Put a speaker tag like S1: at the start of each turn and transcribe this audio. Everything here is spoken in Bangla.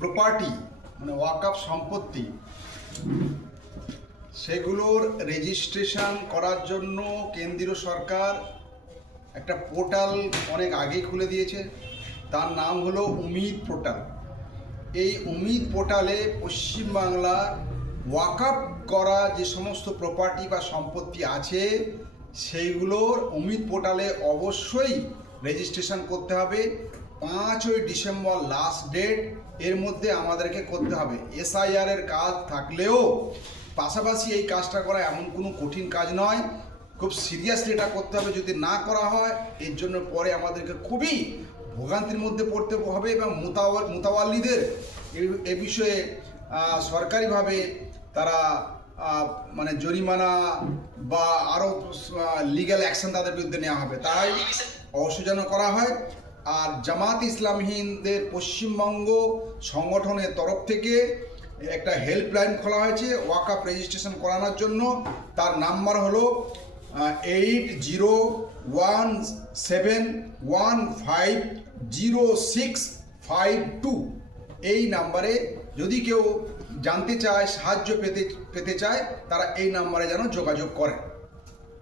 S1: প্রপার্টি মানে ওয়াকআপ সম্পত্তি, সেগুলোর রেজিস্ট্রেশন করার জন্য কেন্দ্রীয় সরকার একটা পোর্টাল অনেক আগেই খুলে দিয়েছে। তার নাম হলো উমিদ পোর্টাল এই উমিদ পোর্টালে পশ্চিমবাংলার ওয়াকআপ করা যে সমস্ত প্রপার্টি বা সম্পত্তি আছে, সেইগুলোর উমিদ পোর্টালে অবশ্যই রেজিস্ট্রেশন করতে হবে। পাঁচই ডিসেম্বর লাস্ট ডেট এর মধ্যে আমাদেরকে করতে হবে। এসআইআর এর কাজ থাকলেও পাশাপাশি এই কাজটা করা এমন কোনো কঠিন কাজ নয়। খুব সিরিয়াসলি এটা করতে হবে যদি না করা হয় এর জন্য পরে আমাদেরকে খুবই ভোগান্তির মধ্যে পড়তে হবে এবং মুতাওয়াল মুতাওয়াল্লিদের এ- এ বিষয়ে সরকারিভাবে তারা মানে জরিমানা বা আরও লিগ্যাল অ্যাকশন তাদের বিরুদ্ধে নেওয়া হবে। তাই অবশ্য যেন করা হয়। আর জামাত ইসলামহীনদের পশ্চিমবঙ্গ সংগঠনের তরফ থেকে একটা হেল্পলাইন খোলা হয়েছে, ওয়াকআপ রেজিস্ট্রেশন করানোর জন্য। তার নাম্বার হলো eight zero one seven one five zero six five two এই নাম্বারে যদি কেউ জানতে চায়, সাহায্য পেতে পেতে চায়, তারা এই নাম্বারে যেন যোগাযোগ করে।